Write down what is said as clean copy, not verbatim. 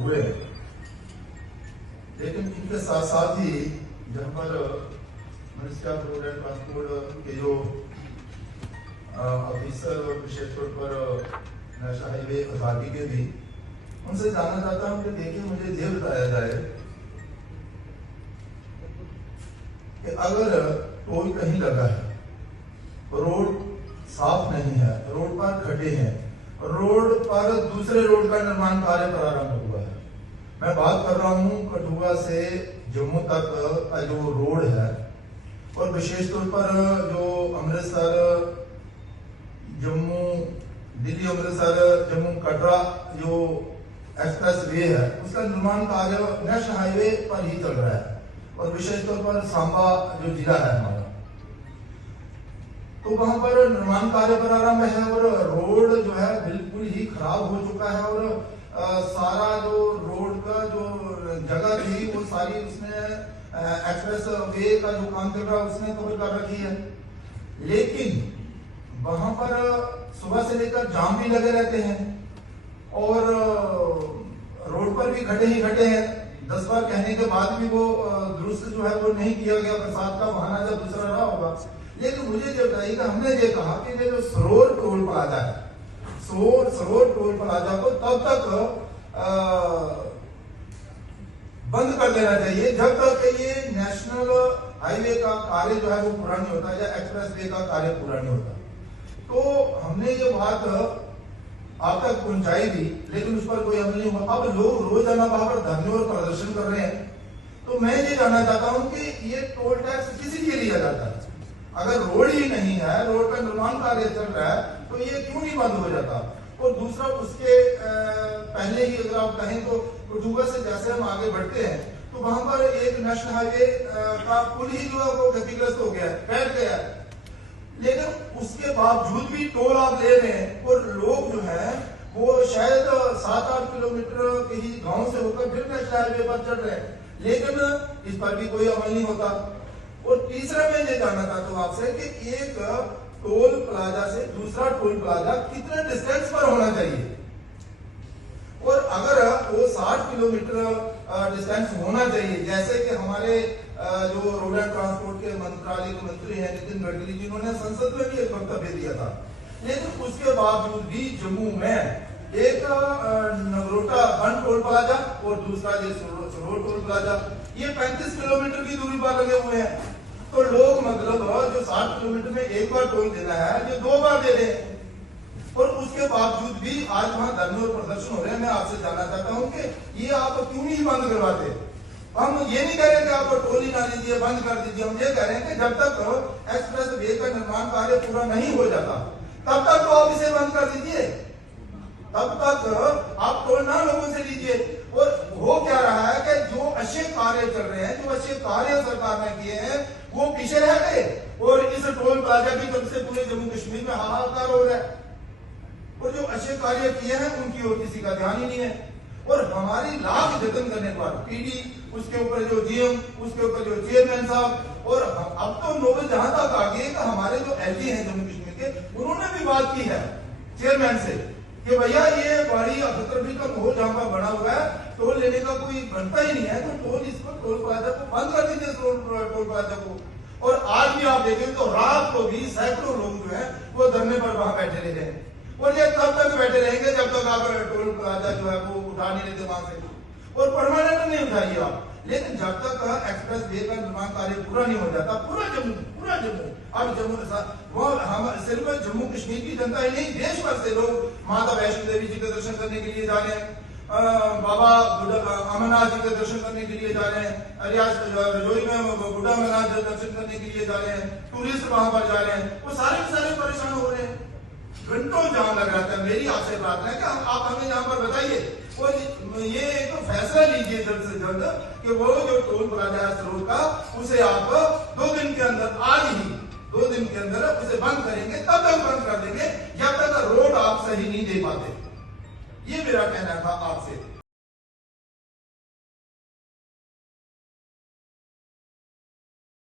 हुए, लेकिन इनके साथ साथ ही जहाँ पर ministry of road and transport के जो ऑफिसर और विशेष तौर पर नेशनल हाईवे अथॉरिटी के भी, उनसे जानना चाहता हूँ कि देखिए, मुझे ये बताया जाए कि अगर टोल कहीं लगा है, रोड साफ नहीं है, रोड पर खड्डे हैं, रोड पर दूसरे रोड का निर्माण कार्य प्रारंभ हुआ है। मैं बात कर रहा हूँ कठुआ से जम्मू तक का जो रोड है, और विशेष तौर पर जो अमृतसर जम्मू, दिल्ली अमृतसर जम्मू कटरा जो एक्सप्रेस वे है, उसका निर्माण कार्य नेशनल हाईवे पर ही चल रहा है, और विशेष तौर पर सांबा जो जिला है हमारा, तो वहां पर निर्माण कार्य प्रारंभ है, और रोड जो है बिल्कुल ही खराब हो चुका है, और सारा जो रोड का जो जगह थी वो सारी उसने एक्सप्रेस वे का जो काम चल रहा है उसने कवर कर रखी है। लेकिन वहां पर सुबह से लेकर जाम भी लगे रहते हैं, और रोड पर भी खड्डे ही खड्डे हैं। 10 बार कहने के बाद भी वो दुरुस्त जो है वो नहीं किया गया। बरसात का बहाना जब दूसरा रहा होगा। लेकिन मुझे जो बताइएगा, हमने ये कहा कि ये जो सरोवर टोल प्लाजा है, सरोवर टोल प्लाजा को तब तक बंद कर देना चाहिए जब तक ये नेशनल हाईवे का कार्य जो है वो पूरा नहीं होता, या एक्सप्रेस वे का कार्य पूरा नहीं होता। तो हमने ये बात आप तक पहुंचाई भी, लेकिन उस पर कोई अमल नहीं हुआ। अब लोग रोजाना वहां पर धरने और प्रदर्शन कर रहे हैं। तो मैं ये जानना चाहता हूं कि ये टोल टैक्स किस लिए लिया जाता है? अगर रोड ही नहीं है, रोड का निर्माण कार्य चल रहा है, तो ये क्यों नहीं बंद हो जाता? और दूसरा, उसके पहले ही अगर आप कहें तो कठुआ से जैसे हम आगे बढ़ते हैं तो वहां पर एक नेशनल हाईवे का पुल ही जो है वो क्षतिग्रस्त हो गया है, बैठ गया है। लेकिन उसके बावजूद भी टोल आप ले रहे हैं, और लोग जो है वो शायद 7-8 किलोमीटर के ही गांव से होकर फिर नेशनल हाईवे पर चढ़ रहे हैं, लेकिन इस पर भी कोई अमल नहीं होता। और तीसरा मैं ये जानना चाहता हूँ आपसे कि एक टोल प्लाजा से दूसरा टोल प्लाजा कितने डिस्टेंस पर होना चाहिए? और अगर वो 60 किलोमीटर डिस्टेंस होना चाहिए, जैसे कि हमारे जो रोड एंड ट्रांसपोर्ट के मंत्रालय के मंत्री हैं नितिन गडकरी जी, उन्होंने संसद में भी एक वक्तव्य दिया था। लेकिन उसके बावजूद भी जम्मू में एक नगरोटा वन टोल प्लाजा और दूसरा ये सरोवर टोल प्लाजा, ये 35 किलोमीटर की दूरी पर लगे हुए हैं। तो लोग मतलब जो 60 किलोमीटर में एक बार टोल देना है, ये 2 बार दे रहे हैं, और उसके बावजूद भी आज वहां धरने और प्रदर्शन हो रहे हैं। मैं आपसे जानना चाहता हूं कि ये आप क्यों नहीं बंद करवाते? हम ये नहीं कह रहे कि आप टोल ही ना लीजिए, बंद कर दीजिए। हम ये कह रहे हैं कि जब तक एक्सप्रेस वे का निर्माण कार्य पूरा नहीं हो जाता, तब तक तो आप इसे बंद कर दीजिए, तब तक आप टोल ना लोगों से लीजिए। और हो क्या रहा है कि जो अच्छे कार्य चल रहे हैं, जो अच्छे कार्य सरकार ने किए हैं, वो पीछे रह गए, और इस टोल प्लाजा की तरफ से पूरे जम्मू कश्मीर में हाहाकार हो रहा है, और जो अच्छे कार्य किए हैं उनकी ओर किसी का ध्यान ही नहीं है। और हमारी लाख जतन करने पर पीडी, उसके ऊपर जो जीएम, उसके ऊपर जो चेयरमैन साहब, और अब तो नोबल जहां तक आ गए कि हमारे जो एलजी हैं जम्मू कश्मीर के, उन्होंने भी बात की है चेयरमैन से कि भैया ये बड़ी अखतरबी का माहौल जहां पर बना हुआ है, टोल लेने का कोई बनता ही नहीं है, तो टोल इसको टोल प्लाजा को बंद कर दीजिए, टोल प्लाजा को। और आज भी आप देखें तो रात को भी सैकड़ों लोग जो है वो धरने पर वहां बैठे रहे हैं, और ये तब तक बैठे रहेंगे जब तक आप टोल प्लाजा जो है वो उठा नहीं लेते वहां से, और परमानेंट नहीं उठाइए आप। लेकिन जब तक एक्सप्रेस वे का निर्माण कार्य पूरा नहीं हो जाता, पूरा जम्मू अब जम्मू वो हम सिर्फ जम्मू कश्मीर की जनता ही नहीं, देश भर से लोग माता वैष्णो देवी जी के दर्शन करने के लिए जा रहे हैं, बाबा अमरनाथ जी के दर्शन करने के लिए जा रहे हैं, रजौरी में बुढ़ा अमरनाथ दर्शन करने के लिए जा रहे हैं, टूरिस्ट वहां पर जा रहे हैं, वो सारे के सारे परेशान हो रहे हैं, घंटों जाम लग रहा था। मेरी आपसे बात है कि आप हमें यहाँ पर बताइए, और ये एक तो फैसला लीजिए जल्द से जल्द कि वो जो टोल प्लाजा है सरोवर का, उसे आप 2 दिन के अंदर आज ही